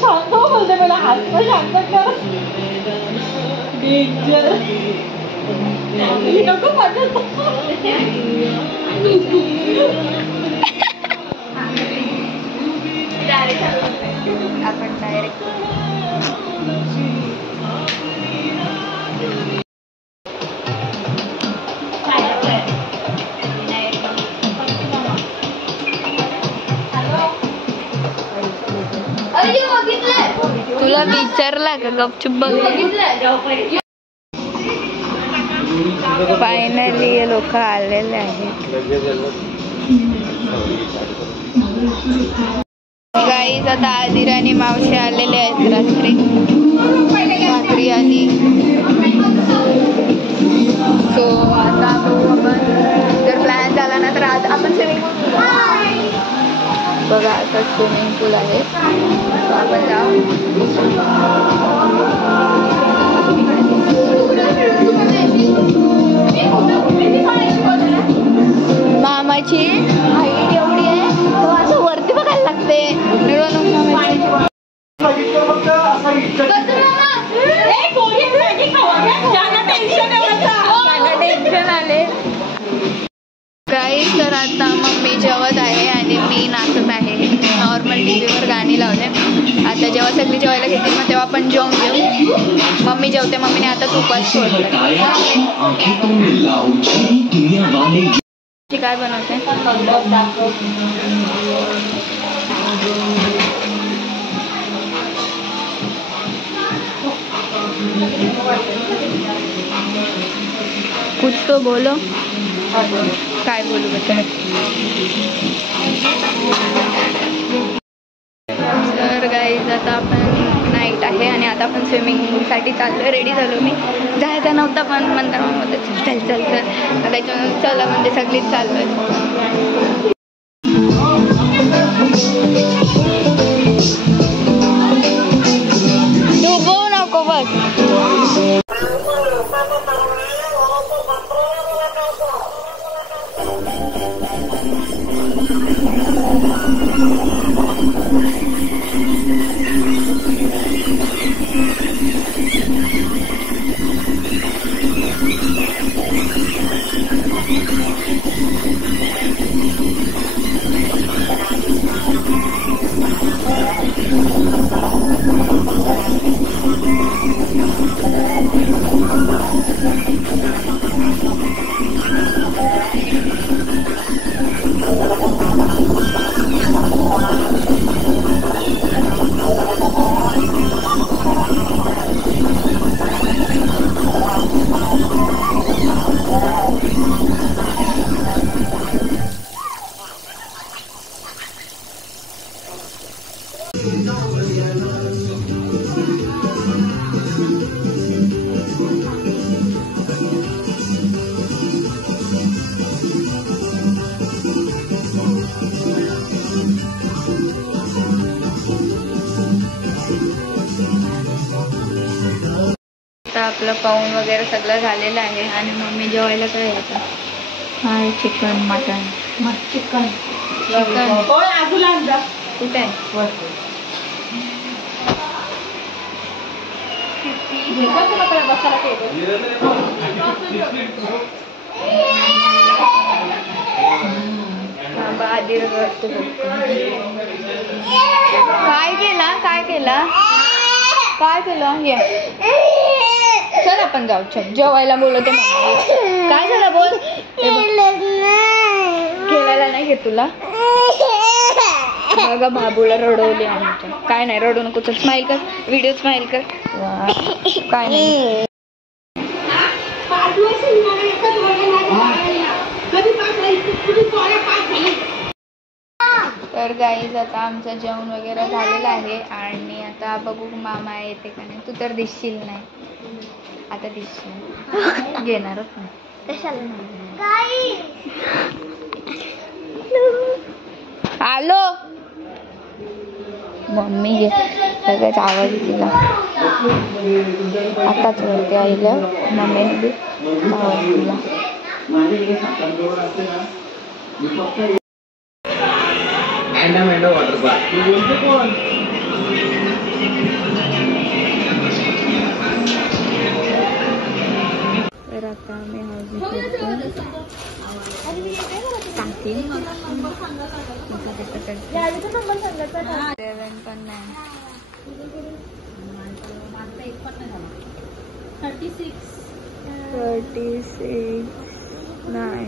शांत बोलते मला हात शांत कर नको आपण डायरेक्ट तुला विचारला का गपचूप बघितलं. फायनली हे लोक आलेले आहेत. गाईज आता आदिर आणि मावशी आलेले आहेत. रात्री आली. सो आता आपण जर प्लॅन झाला ना तर आज आपण स्विमिंग बघा. आता स्विमिंग पूल आहे. आपण जाऊ. मामाची हाईट एवढी आहे तो असं वरती बघायला लागते. टेन्शन आले काही. तर आता मम्मी जेवत आहे आणि मी नाचत आहे. नॉर्मल टीव्हीवर गाणी लावले. आता जेव्हा सगळी जेवायला घेतील मग तेव्हा आपण जेवून घेऊ. मम्मी जेवते. मम्मीने आताच उपास सोडला. काय बनवते कुछ तो बोलो. काय बोलू बता. तर गाईज आता आपण नाईट आहे आणि आता आपण स्विमिंगसाठी चाललो. रेडी झालो. मी जायचा नव्हता पण म्हणता मग चल त्याच्यामुळे चला म्हणजे सगळीच चाललोय. डुबवू नको बस. आपलं पाऊण वगैरे सगळं झालेलं आहे आणि मम्मी जेवायला काय यायचं. हाय चिकन मटन. चिकन कुठे आहे. काय केलं ये चल आपण जाऊ. चल जेवायला बोलवते मम्मी. काय झालं बोल. खेळायला नाही घेत तुला. बघा बाबूला रडवले आमच्या. काय नाही रडू नको. चल स्माइल कर. व्हिडिओ स्माइल कर. काय नाही. तर गाईज आता आमचं जेवण वगैरे झालेलं आहे आणि आता बघू मामा येते का नाही. तू तर दिसशील नाही. आता दिसशील. घेणारच नाही. आलो मम्मी घे. सगळ्याच आवाज तिला आताच वरती आईला मम्मीने बी आवाज दिला. वॉटर पार्क तू बोलते कोण? तर आता आम्ही हळदी पण नाही 36 नाही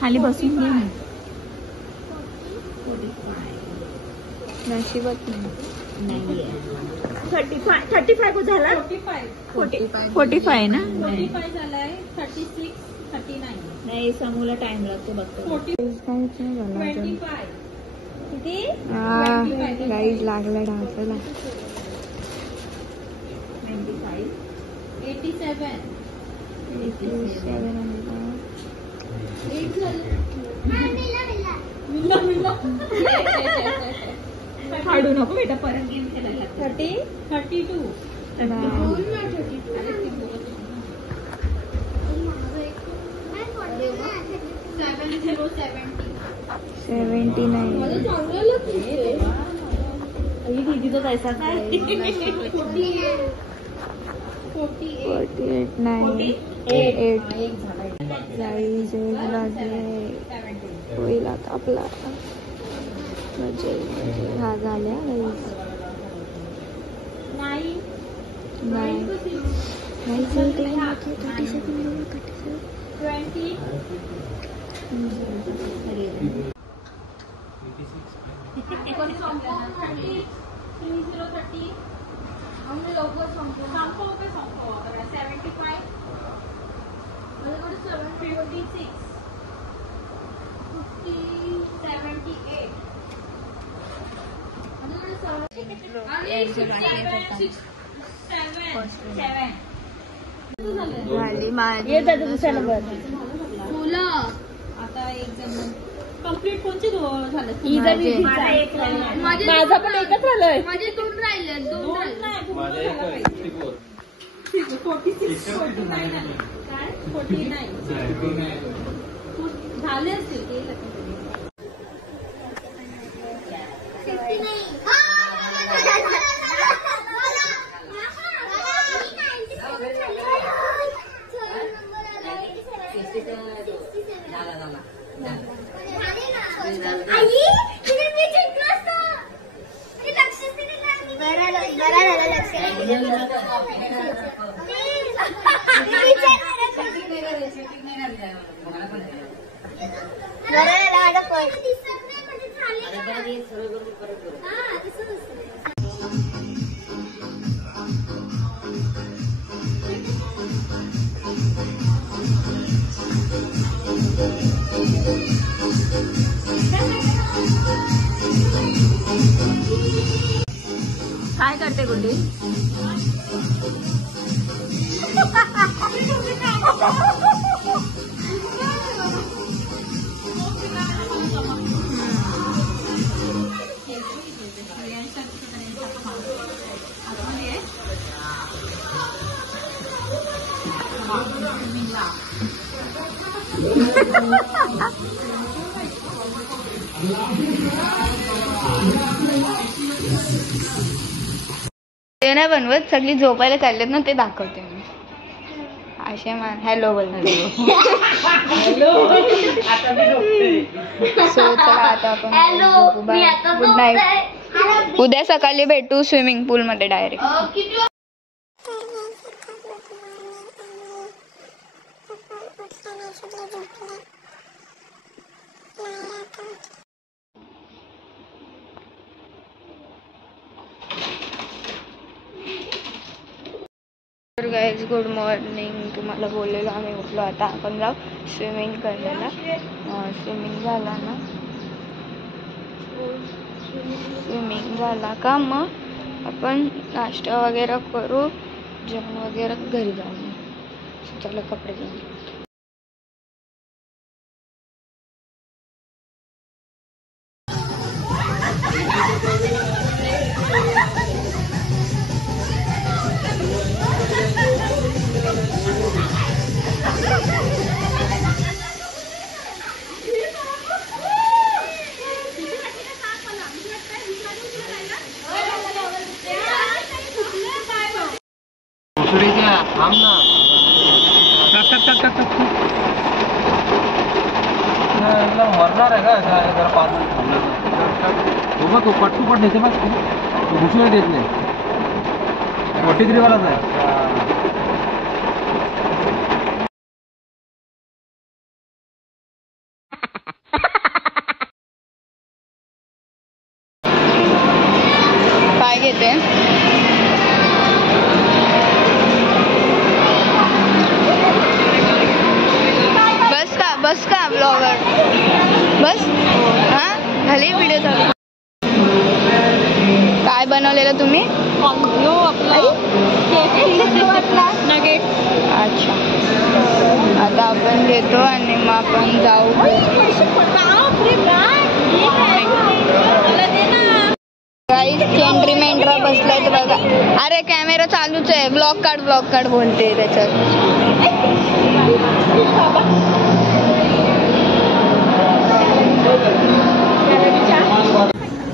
खाली बसून घे नशिबच नाही 35 को झाला 45 ना 45 झालाय 36 39 नाही समूला टाइम लागतो बघतो 25 किती गाईज लागला ढाचायला 95 87 काढू नको बेटा परत गेम खेळायला 32 दीदीचा पैसा 48 नाही 8 होईल आता आपला म्हणजे हा झाल्या नाही झाली माझी दुसरा नंबर मुलं आता एक जण कंप्लीट कोणचे झालं माझा पण एकच झालंय माझे 2 राहिले 2 झाले असतील ते काय करते गुड्डी ते नाही बनवत सगळी झोपायला चाललेत ना ते दाखवते मी असे हॅलो बोलते सो चला आता आपण गुड नाईट उद्या सकाळी भेटू स्विमिंग पूल मध्ये डायरेक्ट तर गाईज गुड मॉर्निंग तुम्हाला बोललेलो आम्ही उठलो आता आपण जाऊ स्विमिंग करायला स्विमिंग झाला ना स्विमिंग झाला का मग आपण नाश्ता वगैरे करू जेवण वगैरे घरी जाऊ चला कपडे घेऊन बसणार आहे का जरा 5 मिनिट थांबलं तो कट टू कट देते मग घुसू देत नाही 43वालाच आहे काय घेते बस का ब्लॉगर बस हा झाली व्हिडिओ चालू काय बनवलेलं तुम्ही नगेट अच्छा आता आपण घेतो आणि मग आपण जाऊ गाईस चेंड्री मेंढरा बसलाय बघा अरे कॅमेरा चालूच आहे ब्लॉग काढ बोलते त्याच्यात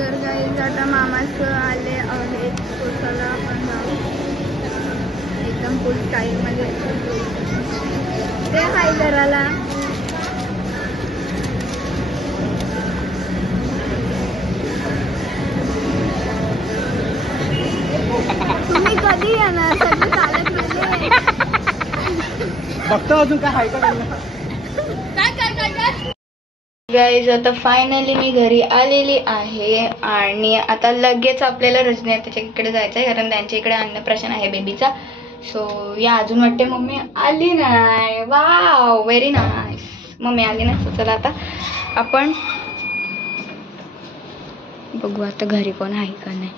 तर गाईस आता मामाच आले आहेत स्वतःला आपण जाऊ एकदम फुल स्टाईलमध्ये ते हाय घराला तुम्ही कधी येणार सगळं चालत नाही बघतो अजून काय आहे का गाईज आता फायनली मी घरी आलेली आहे आणि आता लगेच आपल्याला रजनी त्याच्या इकडे जायचं आहे कारण त्यांच्या इकडे अन्नप्राशन आहे बेबीचा सो या अजून वाटते मम्मी आली नाही वाव व्हेरी नाईस मम्मी आली नाही सो चला आता आपण बघू आता घरी कोण आहे का नाही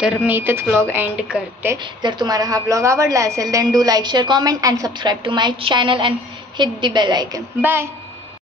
तर मी इथेच ब्लॉग एंड करते जर तुम्हाला हा ब्लॉग आवडला असेल then do like share comment and subscribe to my channel and hit the bell icon bye